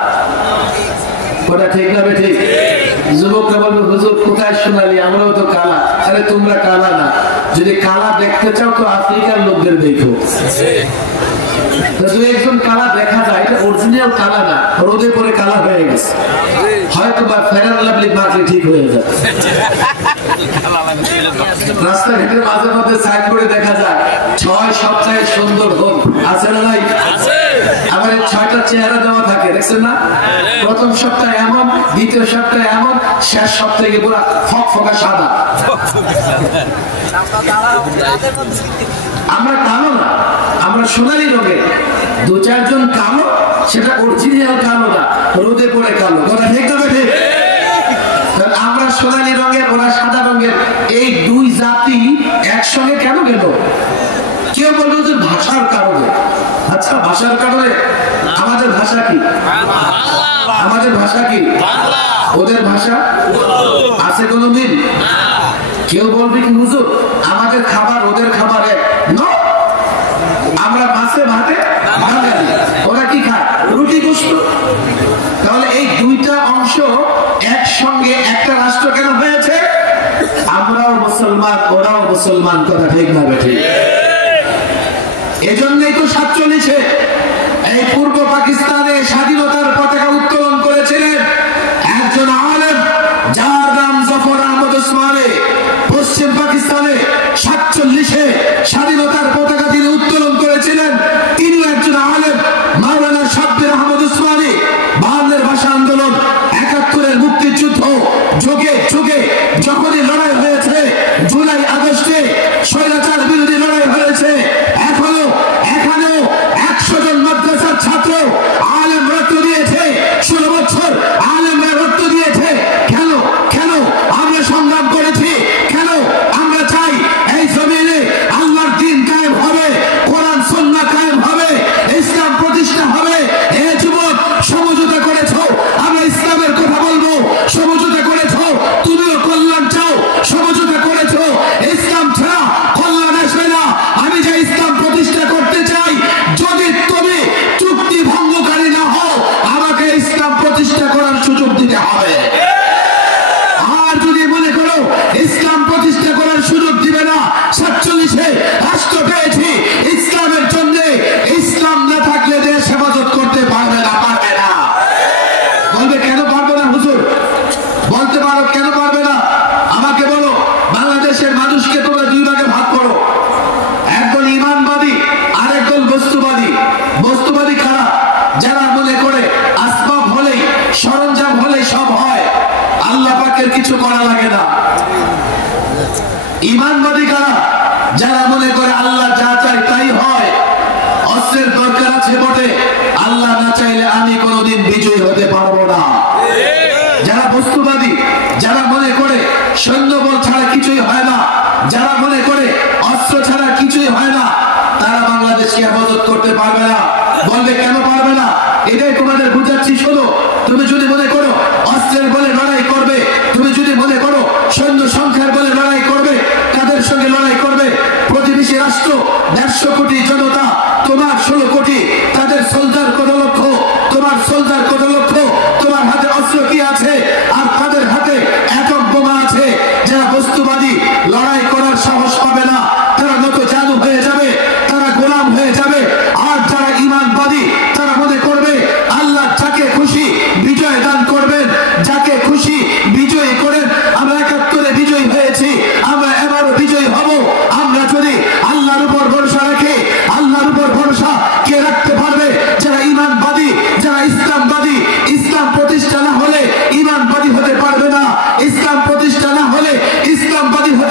ওটা ঠিক না ঠিক? যুবকরা বলবে হুজুর কোথায় সোনালী, আমরাও তো কালা। আরে তোমরা কালা না, যদি কালা দেখতে চাও তো আফ্রিকার লোকদের দেখো। দুই একজন কালা দেখা যায়, এটা অরিজিনাল কালা না, রোদে পরে কালা হয়ে গেছে, হয়তো বা ফেয়ার অ্যান্ড লাভলি মার্কে ঠিক হয়ে যাবে। রাস্তাঘাটের মাঝে মধ্যে সাইনবোর্ডে দেখা যায় 6 সপ্তাহে সুন্দর হোক, আছে না নাই? আবার 6টা চেহারা দেওয়া থাকে, দেখছেন না? প্রথম সপ্তাহে এমন, দ্বিতীয় সপ্তাহে এমন, শেষ সপ্তাহে পুরো ফকফকা সাদা। আমরা কালো না, আমরা সোনালী রঙের। 2-4 জন কালো, সেটা অরিজিনাল কালো না, রোদে পড়ে কালো। কথা ঠিক না ঠিক? আমরা সোনালী রঙের, ওরা সাদা রঙের। এই দুই জাতি একসঙ্গে কেন গেল? কেউ বলবো যে ভাষার কারণে। আচ্ছা, ভাষার কারণে? আমাদের ভাষা কি? আমাদের ভাষা কি? ওদের ভাষা আছে কোনো মিল? কেউ বলবে কি হুজুর আমাদের খাবার ওদের খাবার এক? আমরা মাছে ভাতে বাঙালি, ওরা কি খায়? রুটি গোশত। তাহলে এই দুইটা অংশ একসঙ্গে একটা রাষ্ট্র কেন হয়েছে? আমরাও মুসলমান, ওরাও মুসলমান। কথা ঠিক না ঠিক? এজন্যই তো 47-এ এই পূর্ব পাকিস্তানে স্বাধীনতার পতাকা উত্তোলন করেছিলেন একজন আলেম, যার নাম জফর আহমদ উসমানী। পশ্চিম পাকিস্তানে 47-এ স্বাধীনতার পতাকা তিনি উত্তোলন করেছিলেন। তিনি একজন আলেম, মাওলানা শাব্বির আহমদ উসমানী। 52-এর ভাষা আন্দোলন, 71-এর মুক্তিযুদ্ধ, যুগে যুগে যখনই লড়াই হয়েছে, জুলাই আগস্টে স্বৈরাচার বিরোধী লড়াই হয়েছে, এখনো 100 জন মাদ্রাসার ছাত্র আলেম রক্ত দিয়েছে। 16 বছর আলেমরা রক্ত দিয়েছে। কেন? কেন আমরা সংগ্রাম করেছি? কেন আমরা চাই এই জমিনে আল্লাহর দ্বীন কায়েম হবে, কোরআন সুন্নাহ কায়েম হবে, ইসলাম প্রতিষ্ঠা হবে। এ যুবক সমঝোতা করেছো, আমরা ইসলামের কথা বলবো। সমঝোতা করেছো, তুমিও কল্যাণ চাও, সমঝোতা করেছো। ইসলাম ছাড়া কল্যাণ আসবে না। আমি যে ইসলাম প্রতিষ্ঠা করতে চাই, যদি তুমি চুক্তি ভঙ্গকারী না হও, আমাকে ইসলাম প্রতিষ্ঠা করার সুযোগ দিতে হবে। আর যদি মনে করো ইসলাম প্রতিষ্ঠা করার সুযোগ দিবে না, 47-এ রাষ্ট্র পেয়েছি ইসলামের জন্য, ইসলাম না থাকলে দেশ হেফাজত করতে পারবে না, পারবে না। বলবে কেন পারবে না হুজুর? বলতে পারো কেন পারবে না? আমাকে বলো, বাংলাদেশের মানুষকে তোমরা 2 ভাগে ভাগ করো। একদল ঈমানবাদী আর একদল বস্তুবাদী। বস্তুবাদী কারা? যারা মনে করে আসবাব হলেই, সরঞ্জাম হলেই সব হয়, আল্লাহ পাকের কিছু করা লাগে না। ঈমানবাদী কারা? যারা মনে করে আল্লাহ যা চায় তাই হয়, অস্ত্রের দরকার আছে বটে, আল্লাহ না চাইলে আমি কোনোদিন বিজয়ী হতে পারবো না। যারা বস্তুবাদী, যারা মনে করে সৈন্যবল ছাড়া কিছুই হয় না, যারা মনে করে অস্ত্র ছাড়া কিছুই হয় না, তারা বাংলাদেশকে হেফাজত করতে পারবে না। বলবে কেন পারবে না? এটাই তোমাদের বুঝাচ্ছি। শোনো, তুমি যদি মনে করো অস্ত্রের বলে লড়াই করবে, তুমি যদি মনে করো সৈন্য সংখ্যার বলে লড়াই করবে, কাদের সঙ্গে লড়াই করবে? প্রতিবেশী রাষ্ট্র 150 কোটি জনতা, তোমার 16 কোটি, তাদের সোলজার কত লক্ষ, তোমার সোলজার কত লক্ষ। তোমার হাতে অস্ত্র কি আছে? আর তাদের হাতে এটম বোমা আছে। যারা বস্তুবাদী লড়াই করার সাহস পাবে না, তারা নত জানু হয়ে যাবে, তারা গোলাম হয়ে যাবে। আর যারা ঈমানবাদী, তারা মনে করবে আল্লাহ যাকে খুশি বিজয় দান করবেন, যাকে খুশি বিজয়ী করেন। আমরা 71-এ বিজয়ী হয়েছি, আমরা এবারও বিজয়ী হব। আমরা যদি আল্লাহর উপর ভরসা রাখি, আল্লাহর উপর ভরসা কে রাখতে পারবে? যারা ঈমানবাদী, যারা ইসলামবাদী। ইসলাম প্রতিষ্ঠা না হলে ঈমানবাদী হতে পারবে না, ইসলাম প্রতিষ্ঠা না হলে ইসলামবাদী হতে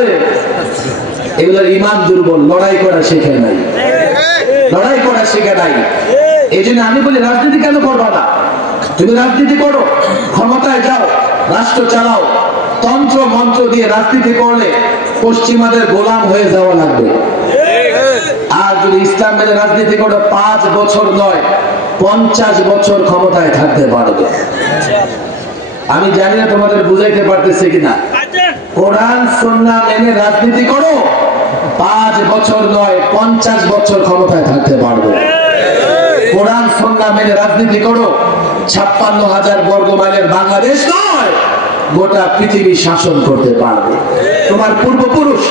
আছে, এগুলোর ইমান দুর্বল, লড়াই করা শেখে নাই, লড়াই করা শেখে নাই। এই জন্য আমি বলি রাজনীতি কেন করবা না? তুমি রাজনীতি করো, ক্ষমতায় যাও, রাষ্ট্র চালাও। তন্ত্র মন্ত্র দিয়ে রাজনীতি করলে পশ্চিমাদের গোলাম হয়ে যাওয়া লাগবে। আর যদি ইসলাম মেনে রাজনীতি করো 5 বছর নয় 50 বছর ক্ষমতায় থাকতে পারবে। আমি জানি না তোমাদের বুঝাইতে পারতেছি কিনা। কোরআন সুন্নাহ মেনে রাজনীতি করো, 5 বছর নয় 50 বছর ক্ষমতায় থাকতে পারবে। কোরআন সুন্নাহ মেনে রাজনীতি করো, 56,000 বর্গ মাইলের বাংলাদেশ নয়, গোটা পৃথিবী শাসন করতে পারবে। তোমার পূর্বপুরুষ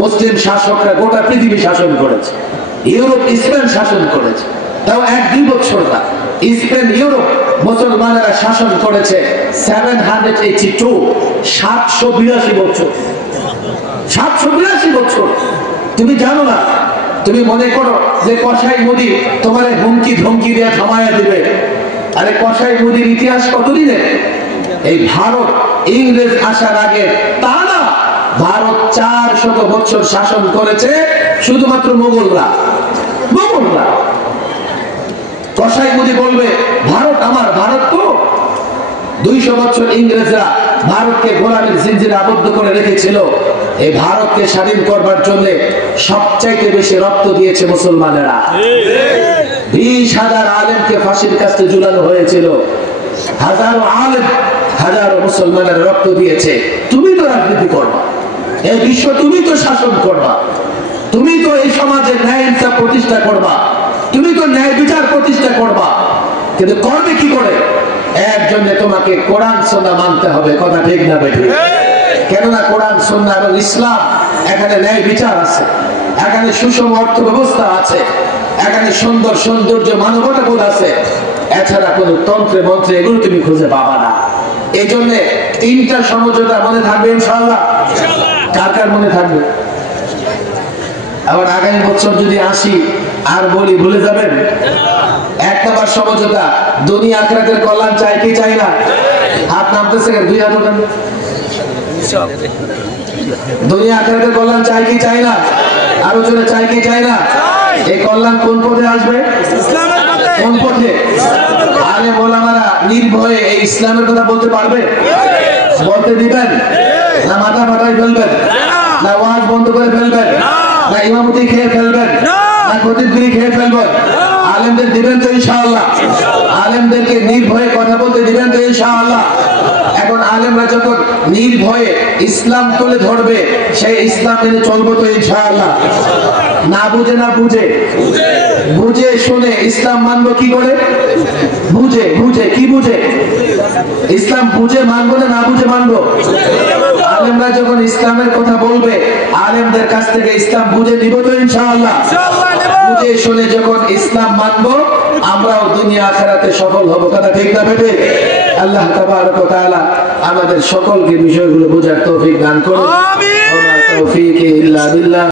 মুসলিম শাসকরা গোটা পৃথিবী শাসন করেছে, ইউরোপ স্পেন শাসন করেছে, তাও 1-2 বছর না। স্পেন ইউরোপ মুসলমানেরা শাসন করেছে 782 বছর। 782 বছর। তুমি জানো না, তুমি মনে করো যে কসাই মুদি তোমার হুমকি ধমকি দিয়ে থামাইয়া দিবে। আরে কসাই মুদির ইতিহাস কতদিনের? এই ভারত ইংরেজ আসার আগে তা না, ভারত 400 বছর শাসন করেছে শুধুমাত্র মোগলরা। কসাই মুদি বলবে ভারত আমার, ভারত তো 200 বছর ইংরেজরা ভারতকে গোলামীর জিনজিরে আবদ্ধ করে রেখেছিল। এই ভারতকে স্বাধীন করবার জন্য সবচাইতে বেশি রক্ত দিয়েছে মুসলমানেরা। 20,000 আলেমকে ফাঁসির কাছে ঝুলানো হয়েছিল, হাজারো আলেম, হাজারো মুসলমানের রক্ত দিয়েছে। তুমি তো রাজনীতি করবা, এই বিশ্ব তুমি তো শাসন করবা, তুমি তো এই সমাজে ন্যায় ইনসাফ প্রতিষ্ঠা করবা, তুমি তো ন্যায় বিচার প্রতিষ্ঠা করবা। কিন্তু করবে কি করে? একজনে তোমাকে কোরআন সুন্নাহ মানতে হবে, কথা ঠিক না বেঠিক? কেননা কোরআন সুন্নাহ এবং ইসলাম, এখানে ন্যায় বিচার আছে, এখানে সুষম অর্থ ব্যবস্থা আছে, এখানে সৌন্দর্য মানবতা বোধ আছে। এছাড়া কোন তন্ত্রে মন্ত্রে এগুলো তুমি খুঁজে পাবা না। এই জন্য 3টা সমঝোতা মনে থাকবে ইনশাআল্লাহ। কার কার মনে থাকবে? আবার আগামী বছর যদি আসি আর বলি ভুলে যাবেন? 1 নম্বর সমঝোতা, দুনিয়া আখিরাতের কল্যাণ চাই কি চাই না? হাত নামতেছে, 2 হাত ওঠেন। দুনিয়া আখিরাতের কল্যাণ চাই কি চাই না? আরো জোরে চাই কি চাই না? এই কল্যাণ কোন পথে আসবে? ইসলামের পথে। কোন পথে? আলেম ওলামারা নির্ভয়ে এই ইসলামের কথা বলতে পারবে? বলতে দিবেন না মাথা ফাটাই ফেলবেন? না ওয়াজ বন্ধ করে ফেলবেন? না ইমামতি খেয়ে ফেলবেন? না খতিবগিরি খেয়ে ফেলবেন? আলেমদের দিবেন তো ইনশাআল্লাহ? আলেমদেরকে নির্ভয়ে কথা বলতে দিবেন তো ইনশাআল্লাহ? এখন আলেমরা যখন নির্ভয়ে ইসলাম তুলে ধরবে, সেই ইসলাম মেনে চলবো তো ইনশাআল্লাহ? না বুঝে, না বুঝে, বুঝে শুনে ইসলাম মানবো কি করে? বুঝে কি বুঝে? ইসলাম বুঝে মানবো না না বুঝে মানবো? আলেমরা যখন ইসলামের কথা বলবে, আলেমদের কাছ থেকে ইসলাম বুঝে নিব তো ইনশাআল্লাহ? বুঝে শুনে যখন ইসলাম মানবো, আমরাও দুনিয়া আখিরাতে সফল হব, কথা ঠিক না বেঠিক? আল্লাহ তাবারক ওয়া তাআলা আমাদের সকলকে বিষয়গুলো বোঝার তৌফিক দান করুন। আমিন। ওয়া মা তাওফীকি ইল্লা বিল্লাহ।